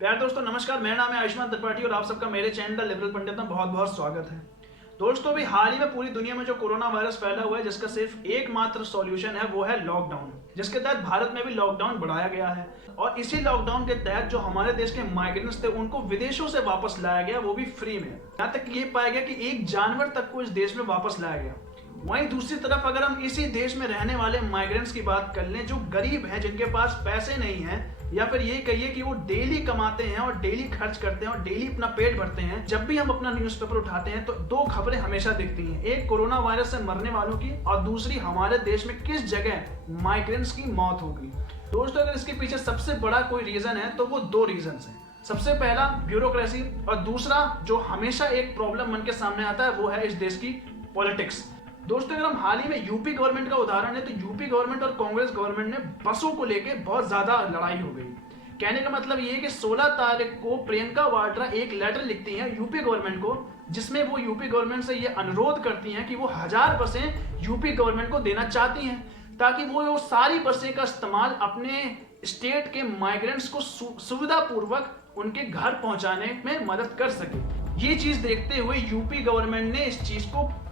प्यार दोस्तों नमस्कार, मेरा नाम है आयुष्मान त्रिपाठी और आप सबका मेरे चैनल द लिबरल पंडित में बहुत बहुत स्वागत है। दोस्तों अभी हाल ही में पूरी दुनिया में जो कोरोना वायरस फैला हुआ है जिसका सिर्फ एकमात्र सॉल्यूशन है वो है लॉकडाउन, जिसके तहत भारत में भी लॉकडाउन बढ़ाया गया है। और इसी लॉकडाउन के तहत जो हमारे देश के माइग्रेंट्स थे उनको विदेशों से वापस लाया गया, वो भी फ्री में। यहाँ तक ये पाया गया कि एक जानवर तक को इस देश में वापस लाया गया। वहीं दूसरी तरफ अगर हम इसी देश में रहने वाले माइग्रेंट्स की बात कर लें जो गरीब हैं, जिनके पास पैसे नहीं हैं, या फिर ये कहिए कि वो डेली कमाते हैं और डेली खर्च करते हैं और डेली अपना पेट भरते हैं, जब भी हम अपना न्यूज़पेपर उठाते हैं तो दो खबरें हमेशा दिखती हैं, एक कोरोना वायरस से मरने वालों की और दूसरी हमारे देश में किस जगह माइग्रेंट्स की मौत होगी। दोस्तों अगर इसके पीछे सबसे बड़ा कोई रीजन है तो वो दो रीजन हैं। सबसे पहला ब्यूरोक्रेसी और दूसरा जो हमेशा एक प्रॉब्लम मन के सामने आता है वो है इस देश की पॉलिटिक्स। दोस्तों अगर हम हाल ही में यूपी गवर्नमेंट का उदाहरण है तो यूपी गवर्नमेंट और कांग्रेस गवर्नमेंट ने बसों को लेके बहुत ज्यादा लड़ाई हो गई। कहने का मतलब ये है कि 16 तारीख को प्रियंका वाड्रा एक लेटर लिखती हैं यूपी गवर्नमेंट को, जिसमें वो यूपी गवर्नमेंट से ये अनुरोध करती हैं कि वो 1000 बसें यूपी गवर्नमेंट को देना चाहती हैं ताकि वो सारी बसें का इस्तेमाल अपने स्टेट के माइग्रेंट्स को सुविधापूर्वक उनके घर पहुंचाने में मदद कर सके। ये चीज देखते हुए यूपी गवर्नमेंट ने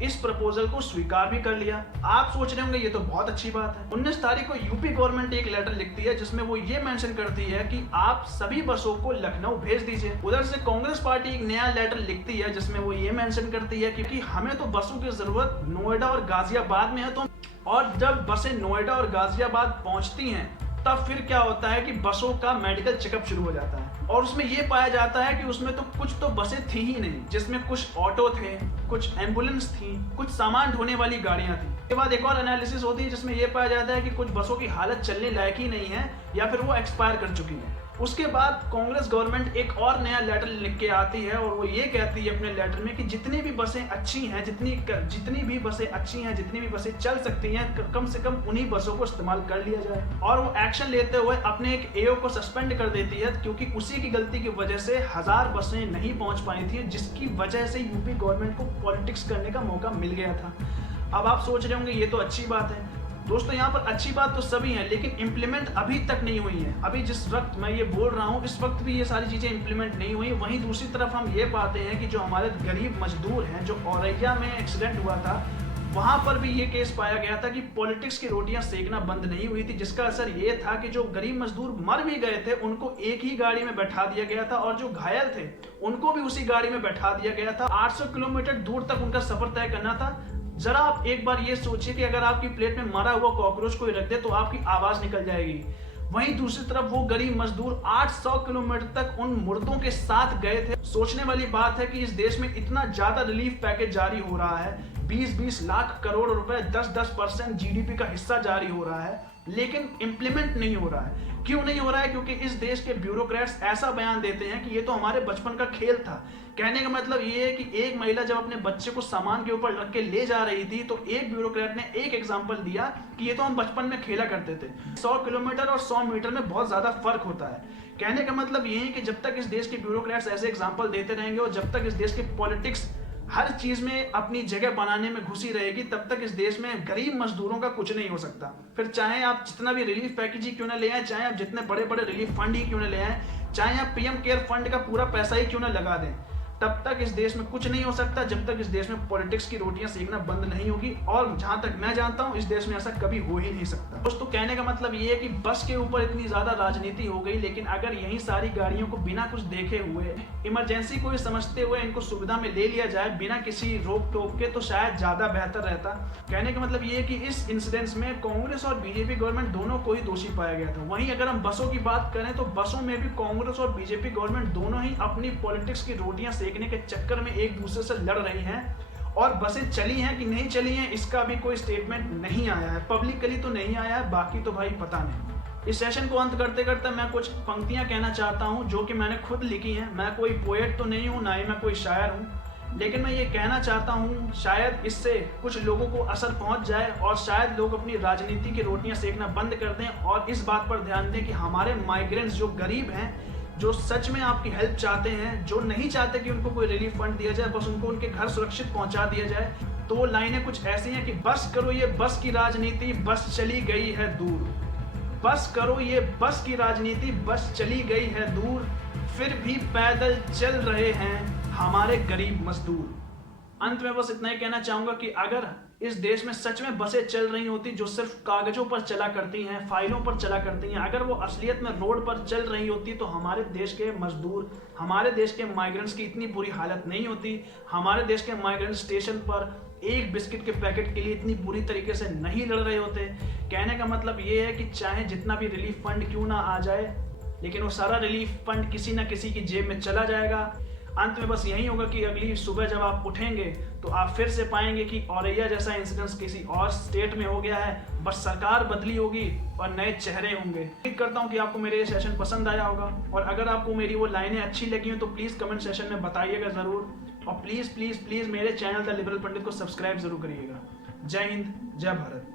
इस प्रपोजल को स्वीकार भी कर लिया। आप सोच रहे होंगे ये तो बहुत अच्छी बात है। 19 तारीख को यूपी गवर्नमेंट एक लेटर लिखती है जिसमें वो ये मेंशन करती है कि आप सभी बसों को लखनऊ भेज दीजिए। उधर से कांग्रेस पार्टी एक नया लेटर लिखती है जिसमें वो ये मेंशन करती है कि हमें तो बसों की जरूरत नोएडा और गाजियाबाद में है, तो और जब बसें नोएडा और गाजियाबाद पहुंचती हैं तब फिर क्या होता है कि बसों का मेडिकल चेकअप शुरू हो जाता है और उसमें यह पाया जाता है कि उसमें तो कुछ तो बसें थी ही नहीं, जिसमें कुछ ऑटो थे, कुछ एम्बुलेंस थी, कुछ सामान ढोने वाली गाड़ियां थी। उसके बाद एक और एनालिसिस होती है जिसमें यह पाया जाता है कि कुछ बसों की हालत चलने लायक ही नहीं है या फिर वो एक्सपायर कर चुकी है। उसके बाद कांग्रेस गवर्नमेंट एक और नया लेटर लिख के आती है और वो ये कहती है अपने लेटर में कि जितनी भी बसें अच्छी हैं, जितनी भी बसें अच्छी हैं, जितनी भी बसें चल सकती हैं, कम से कम उन्हीं बसों को इस्तेमाल कर लिया जाए। और वो एक्शन लेते हुए अपने एक एओ को सस्पेंड कर देती है क्योंकि उसी की गलती की वजह से 1000 बसें नहीं पहुंच पाई थी, जिसकी वजह से यूपी गवर्नमेंट को पॉलिटिक्स करने का मौका मिल गया था। अब आप सोच रहे होंगे ये तो अच्छी बात है। दोस्तों यहाँ पर अच्छी बात तो सभी है लेकिन इम्प्लीमेंट अभी तक नहीं हुई है। अभी जिस वक्त मैं ये बोल रहा हूँ इस वक्त भी ये सारी चीजें इम्प्लीमेंट नहीं हुई। वहीं दूसरी तरफ हम ये पाते हैं कि जो हमारे गरीब मजदूर हैं, जो औरैया में एक्सीडेंट हुआ था वहां पर भी ये केस पाया गया था कि पॉलिटिक्स की रोटियां सेकना बंद नहीं हुई थी, जिसका असर ये था कि जो गरीब मजदूर मर भी गए थे उनको एक ही गाड़ी में बैठा दिया गया था और जो घायल थे उनको भी उसी गाड़ी में बैठा दिया गया था। 800 किलोमीटर दूर तक उनका सफर तय करना था। जरा आप एक बार ये सोचिए कि अगर आपकी प्लेट में मरा हुआ कॉकरोच कोई रख दे तो आपकी आवाज निकल जाएगी। वहीं दूसरी तरफ वो गरीब मजदूर 800 किलोमीटर तक उन मुर्दों के साथ गए थे। सोचने वाली बात है कि इस देश में इतना ज्यादा रिलीफ पैकेज जारी हो रहा है, 20-20 लाख करोड़ रुपए, 10-10% जीडीपी का हिस्सा जारी हो रहा है, लेकिन इंप्लीमेंट नहीं हो रहा है। क्यों नहीं हो रहा है? क्योंकि इस देश के ब्यूरोक्रेट्स ऐसा बयान देते हैं कि ये तो हमारे बचपन का खेल था। कहने का मतलब ये है कि एक महिला जब अपने बच्चे को सामान के ऊपर रख के ले जा रही थी तो एक ब्यूरोक्रेट ने एक एग्जांपल दिया कि ये तो हम बचपन में खेला करते थे। 100 किलोमीटर और 100 मीटर में बहुत ज्यादा फर्क होता है। कहने का मतलब ये है कि जब तक इस देश के ब्यूरोक्रेट्स ऐसे एग्जाम्पल देते रहेंगे और जब तक इस देश की पॉलिटिक्स हर चीज में अपनी जगह बनाने में घुसी रहेगी तब तक इस देश में गरीब मजदूरों का कुछ नहीं हो सकता। फिर चाहे आप जितना भी रिलीफ पैकेज ही क्यों ना ले आए, चाहे आप जितने बड़े बड़े रिलीफ फंड ही क्यों ना ले आए, चाहे आप पीएम केयर फंड का पूरा पैसा ही क्यों ना लगा दें, तब तक इस देश में कुछ नहीं हो सकता जब तक इस देश में पॉलिटिक्स की रोटियां सेकना बंद नहीं होगी। और जहां तक मैं जानता हूं इस देश में ऐसा कभी हो ही नहीं सकता। दोस्तों कहने का मतलब ये है कि बस के ऊपर इतनी ज्यादा राजनीति हो गई, लेकिन अगर यही सारी गाड़ियों को बिना कुछ देखे हुए, इमरजेंसी को समझते हुए इनको सुविधा में ले लिया जाए बिना किसी रोक टोक के, तो शायद ज्यादा बेहतर रहता। कहने का मतलब ये है कि इस इंसिडेंस में कांग्रेस और बीजेपी गवर्नमेंट दोनों को ही दोषी पाया गया था। वहीं अगर हम बसों की बात करें तो बसों में भी कांग्रेस और बीजेपी गवर्नमेंट दोनों ही अपनी पॉलिटिक्स की रोटियां सेकने के चक्कर में एक दूसरे से लड़ रही हैं। और बसें चली हैं कि नहीं चली हैं इसका भी कोई स्टेटमेंट नहीं आया है, पब्लिकली तो नहीं आया है, बाकी तो भाई पता नहीं। इस सेशन को अंत करते करते मैं कुछ पंक्तियां कहना चाहता हूं जो कि मैंने खुद लिखी हैं। मैं कोई पोएट तो नहीं हूं, ना ही मैं कोई शायर हूं, लेकिन मैं ये कहना चाहता हूं शायद इससे कुछ लोगों को असर पहुंच जाए और शायद लोग अपनी राजनीति की रोटियां सेकना बंद कर दें और इस बात पर ध्यान दें कि हमारे माइग्रेंट्स जो गरीब हैं, जो सच में आपकी हेल्प चाहते हैं, जो नहीं चाहते कि उनको कोई रिलीफ फंड दिया जाए, बस उनको उनके घर सुरक्षित पहुंचा दिया जाए, तो वो लाइनें कुछ ऐसी हैं कि बस करो ये बस की राजनीति, बस चली गई है दूर। बस करो ये बस की राजनीति, बस चली गई है दूर। फिर भी पैदल चल रहे हैं हमारे गरीब मजदूर। अंत में बस इतना ही कहना चाहूंगा कि अगर इस देश में सच में बसें चल रही होती जो सिर्फ कागजों पर चला करती हैं, फाइलों पर चला करती हैं, अगर वो असलियत में रोड पर चल रही होती तो हमारे देश के मजदूर, हमारे देश के माइग्रेंट्स की इतनी बुरी हालत नहीं होती। हमारे देश के माइग्रेंट स्टेशन पर एक बिस्किट के पैकेट के लिए इतनी बुरी तरीके से नहीं लड़ रहे होते। कहने का मतलब ये है कि चाहे जितना भी रिलीफ फंड क्यों ना आ जाए, लेकिन वो सारा रिलीफ फंड किसी ना किसी की जेब में चला जाएगा। अंत में बस यही होगा कि अगली सुबह जब आप उठेंगे तो आप फिर से पाएंगे कि औरैया जैसा इंसिडेंस किसी और स्टेट में हो गया है, बस सरकार बदली होगी और नए चेहरे होंगे। उम्मीद करता हूँ कि आपको मेरे ये सेशन पसंद आया होगा, और अगर आपको मेरी वो लाइनें अच्छी लगी हो तो प्लीज़ कमेंट सेशन में बताइएगा ज़रूर, और प्लीज़ प्लीज़ प्लीज़ मेरे चैनल द लिबरल पंडित को सब्सक्राइब ज़रूर करिएगा। जय हिंद, जय भारत।